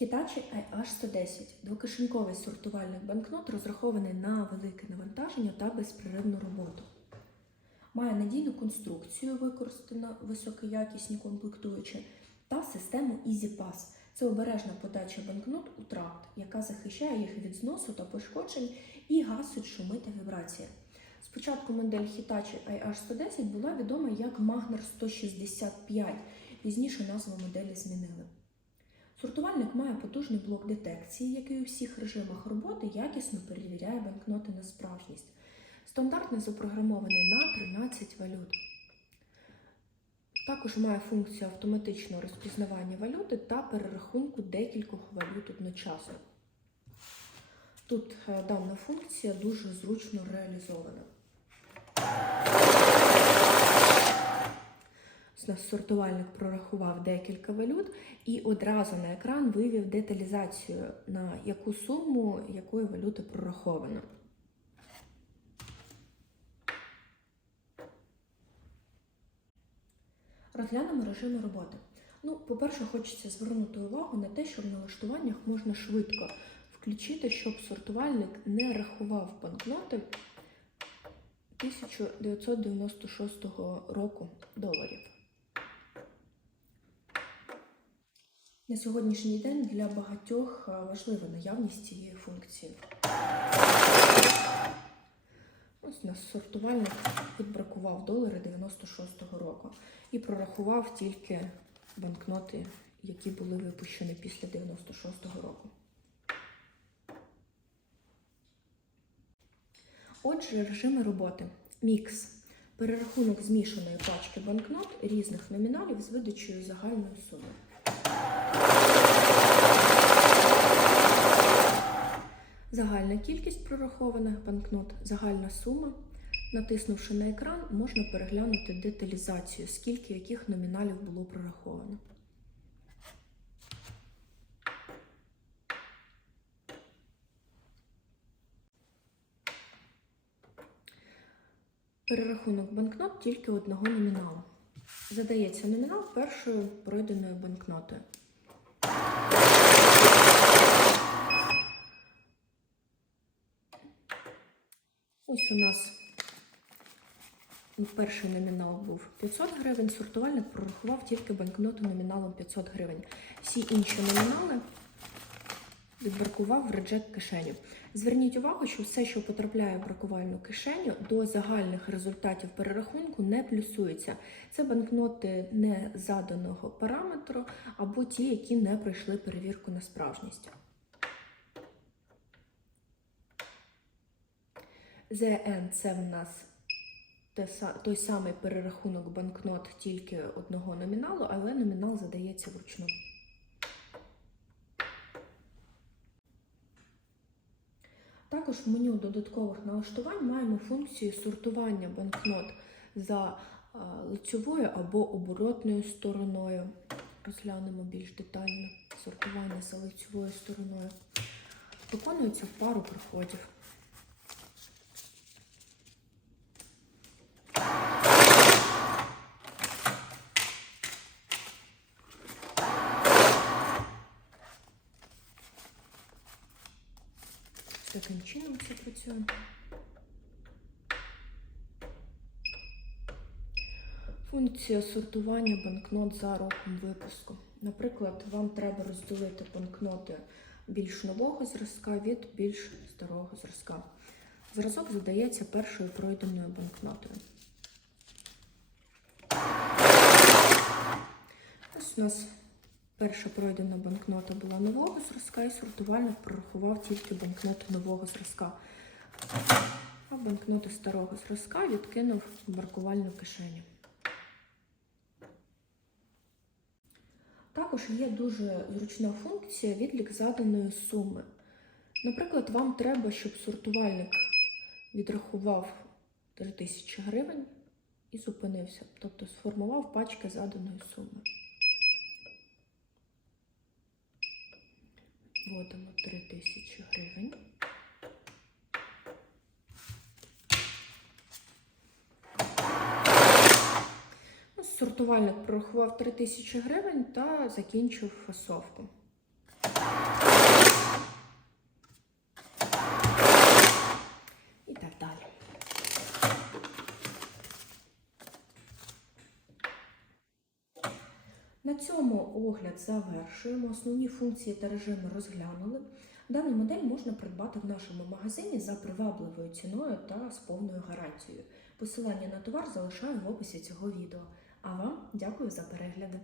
Hitachi IH110 двокишеньковий сортувальник банкнот розрахований на велике навантаження та безперервну роботу. Має надійну конструкцію, використано високоякісні комплектуючі, та систему EasyPass. Це обережна подача банкнот у тракт, яка захищає їх від зносу та пошкоджень і гасить шуми та вібрації. Спочатку модель Hitachi IH110 була відома як Magner 165, пізніше назву моделі змінили. Сортувальник має потужний блок детекції, який у всіх режимах роботи якісно перевіряє банкноти на справжність. Стандартно запрограмований на 13 валют. Також має функцію автоматичного розпізнавання валюти та перерахунку декількох валют одночасно. Тут е, дана функція дуже зручно реалізована. Нас сортувальник прорахував декілька валют і одразу на екран вивів деталізацію, на яку суму якої валюти прораховано. Розглянемо режими роботи. Ну, по-перше, хочеться звернути увагу на те, що в налаштуваннях можна швидко включити, щоб сортувальник не рахував банкноти 1996 року доларів. На сьогоднішній день для багатьох е, важлива наявність цієї функції. Ось нас сортувальник підбракував долари 96-го року і прорахував тільки банкноти, які були випущені після 96-го року. Отже, режими роботи. Мікс. Перерахунок змішаної пачки банкнот різних номіналів з видачею загальної суми. Загальна кількість прорахованих банкнот, загальна сума. Натиснувши на екран, можна переглянути деталізацію, скільки яких номіналів було прораховано. Перерахунок банкнот тільки одного номіналу. Задається номінал першою пройденою банкнотою. Ось у нас перший номінал був 500 гривень, сортувальник прорахував тільки банкноту номіналом 500 гривень. Всі інші номінали відбракував в реджект кишеню. Зверніть увагу, що все, що потрапляє в бракувальну кишеню, до загальних результатів перерахунку не плюсується. Це банкноти не заданого параметру або ті, які не пройшли перевірку на справжність. ЗН це в нас той самий перерахунок банкнот тільки одного номіналу, але номінал задається вручну. Також в меню додаткових налаштувань маємо функцію сортування банкнот за а, лицьовою або оборотною стороною. Розглянемо більш детально сортування за лицьовою стороною. Виконується пару приходів. Таким чином це працює. Функція сортування банкнот за роком випуску. Наприклад, вам треба розділити банкноти більш нового зразка від більш старого зразка. Зразок задається першою пройденою банкнотою. Ось у нас Перша пройдена банкнота була нового зразка, і сортувальник прорахував тільки банкноти нового зразка. А банкноти старого зразка відкинув в маркувальну кишеню. Також є дуже зручна функція відлік заданої суми. Наприклад, вам треба, щоб сортувальник відрахував 3000 гривень і зупинився, тобто сформував пачки заданої суми. Вводимо 3000 гривень. Сортувальник прорахував 3000 гривень та закінчив фасовку. Цьому огляд завершуємо. Основні функції та режими розглянули. Дану модель можна придбати в нашому магазині за привабливою ціною та з повною гарантією. Посилання на товар залишаю в описі цього відео. А вам дякую за перегляди.